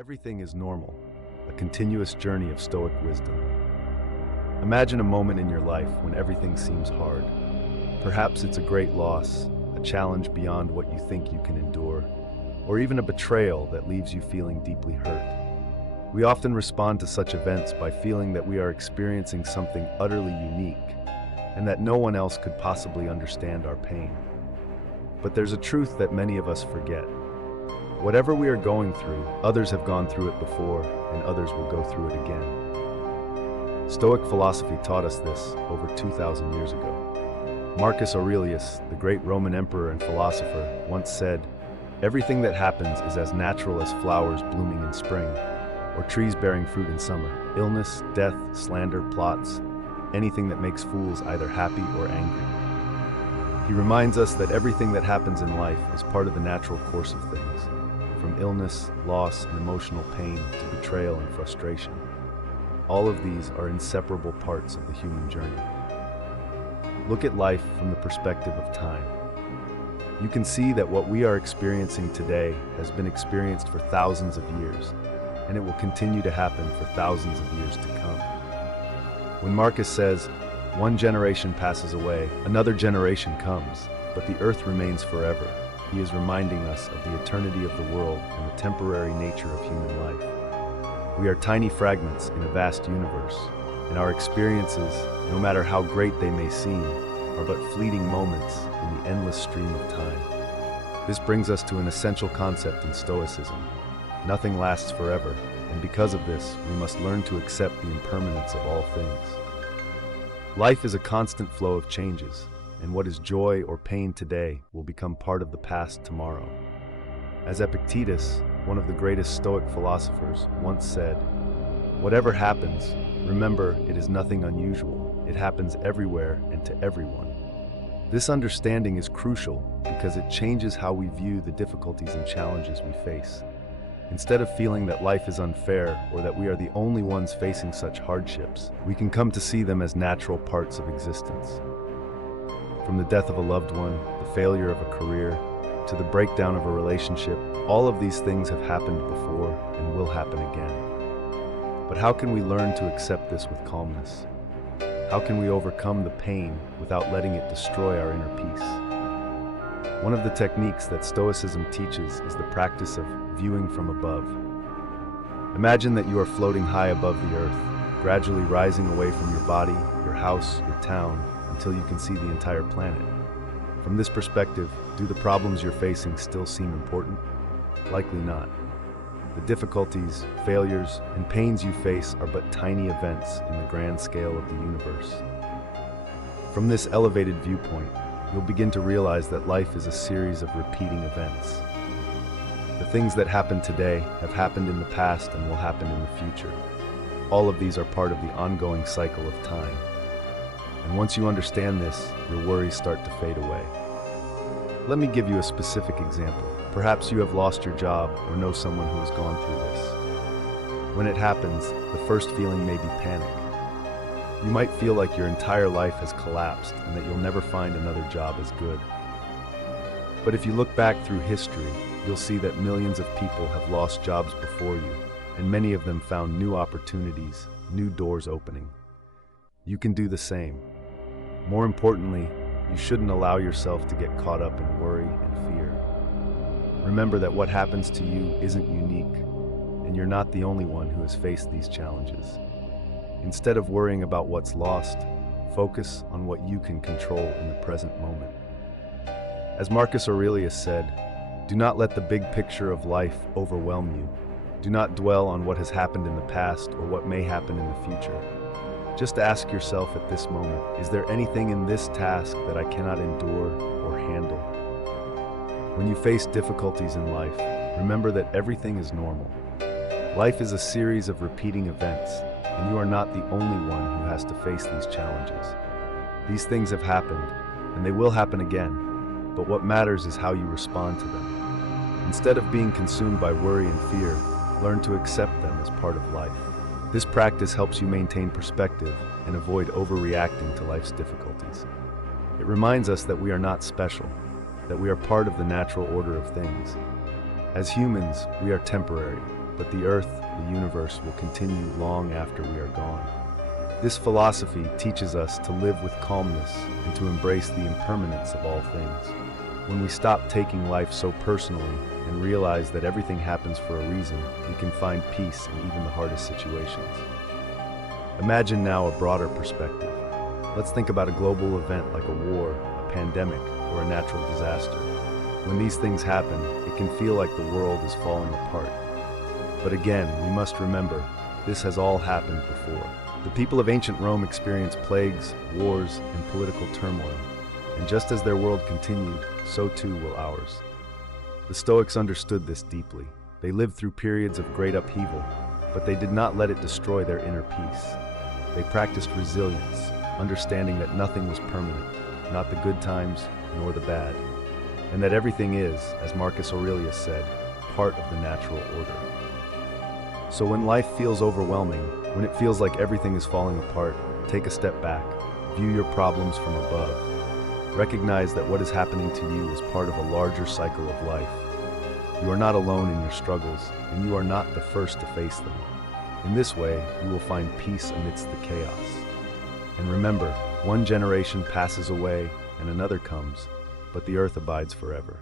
Everything is normal, a continuous journey of Stoic wisdom. Imagine a moment in your life when everything seems hard. Perhaps it's a great loss, a challenge beyond what you think you can endure, or even a betrayal that leaves you feeling deeply hurt. We often respond to such events by feeling that we are experiencing something utterly unique, and that no one else could possibly understand our pain. But there's a truth that many of us forget. Whatever we are going through, others have gone through it before, and others will go through it again. Stoic philosophy taught us this over 2,000 years ago. Marcus Aurelius, the great Roman emperor and philosopher, once said, "Everything that happens is as natural as flowers blooming in spring, or trees bearing fruit in summer. Illness, death, slander, plots, anything that makes fools either happy or angry." He reminds us that everything that happens in life is part of the natural course of things, from illness, loss, and emotional pain to betrayal and frustration. All of these are inseparable parts of the human journey. Look at life from the perspective of time. You can see that what we are experiencing today has been experienced for thousands of years, and it will continue to happen for thousands of years to come. When Marcus says, "One generation passes away, another generation comes, but the earth remains forever," he is reminding us of the eternity of the world and the temporary nature of human life. We are tiny fragments in a vast universe, and our experiences, no matter how great they may seem, are but fleeting moments in the endless stream of time. This brings us to an essential concept in Stoicism. Nothing lasts forever, and because of this, we must learn to accept the impermanence of all things. Life is a constant flow of changes, and what is joy or pain today will become part of the past tomorrow. As Epictetus, one of the greatest Stoic philosophers, once said, "Whatever happens, remember it is nothing unusual. It happens everywhere and to everyone." This understanding is crucial because it changes how we view the difficulties and challenges we face. Instead of feeling that life is unfair or that we are the only ones facing such hardships, we can come to see them as natural parts of existence. From the death of a loved one, the failure of a career, to the breakdown of a relationship, all of these things have happened before and will happen again. But how can we learn to accept this with calmness? How can we overcome the pain without letting it destroy our inner peace? One of the techniques that Stoicism teaches is the practice of viewing from above. Imagine that you are floating high above the earth, gradually rising away from your body, your house, your town, until you can see the entire planet. From this perspective, do the problems you're facing still seem important? Likely not. The difficulties, failures, and pains you face are but tiny events in the grand scale of the universe. From this elevated viewpoint, you'll begin to realize that life is a series of repeating events. The things that happen today have happened in the past and will happen in the future. All of these are part of the ongoing cycle of time. And once you understand this, your worries start to fade away. Let me give you a specific example. Perhaps you have lost your job or know someone who has gone through this. When it happens, the first feeling may be panic. You might feel like your entire life has collapsed and that you'll never find another job as good. But if you look back through history, you'll see that millions of people have lost jobs before you, and many of them found new opportunities, new doors opening. You can do the same. More importantly, you shouldn't allow yourself to get caught up in worry and fear. Remember that what happens to you isn't unique, and you're not the only one who has faced these challenges. Instead of worrying about what's lost, focus on what you can control in the present moment. As Marcus Aurelius said, "Do not let the big picture of life overwhelm you. Do not dwell on what has happened in the past or what may happen in the future. Just ask yourself at this moment, is there anything in this task that I cannot endure or handle?" When you face difficulties in life, remember that everything is normal. Life is a series of repeating events, and you are not the only one who has to face these challenges. These things have happened, and they will happen again, but what matters is how you respond to them. Instead of being consumed by worry and fear, learn to accept them as part of life. This practice helps you maintain perspective and avoid overreacting to life's difficulties. It reminds us that we are not special, that we are part of the natural order of things. As humans, we are temporary, but the earth, the universe, will continue long after we are gone. This philosophy teaches us to live with calmness and to embrace the impermanence of all things. When we stop taking life so personally and realize that everything happens for a reason, we can find peace in even the hardest situations. Imagine now a broader perspective. Let's think about a global event like a war, a pandemic, or a natural disaster. When these things happen, it can feel like the world is falling apart. But again, we must remember, this has all happened before. The people of ancient Rome experienced plagues, wars, and political turmoil. And just as their world continued, so too will ours. The Stoics understood this deeply. They lived through periods of great upheaval, but they did not let it destroy their inner peace. They practiced resilience, understanding that nothing was permanent, not the good times nor the bad, and that everything is, as Marcus Aurelius said, part of the natural order. So when life feels overwhelming, when it feels like everything is falling apart, take a step back, view your problems from above. Recognize that what is happening to you is part of a larger cycle of life. You are not alone in your struggles, and you are not the first to face them. In this way, you will find peace amidst the chaos. And remember, one generation passes away and another comes, but the earth abides forever.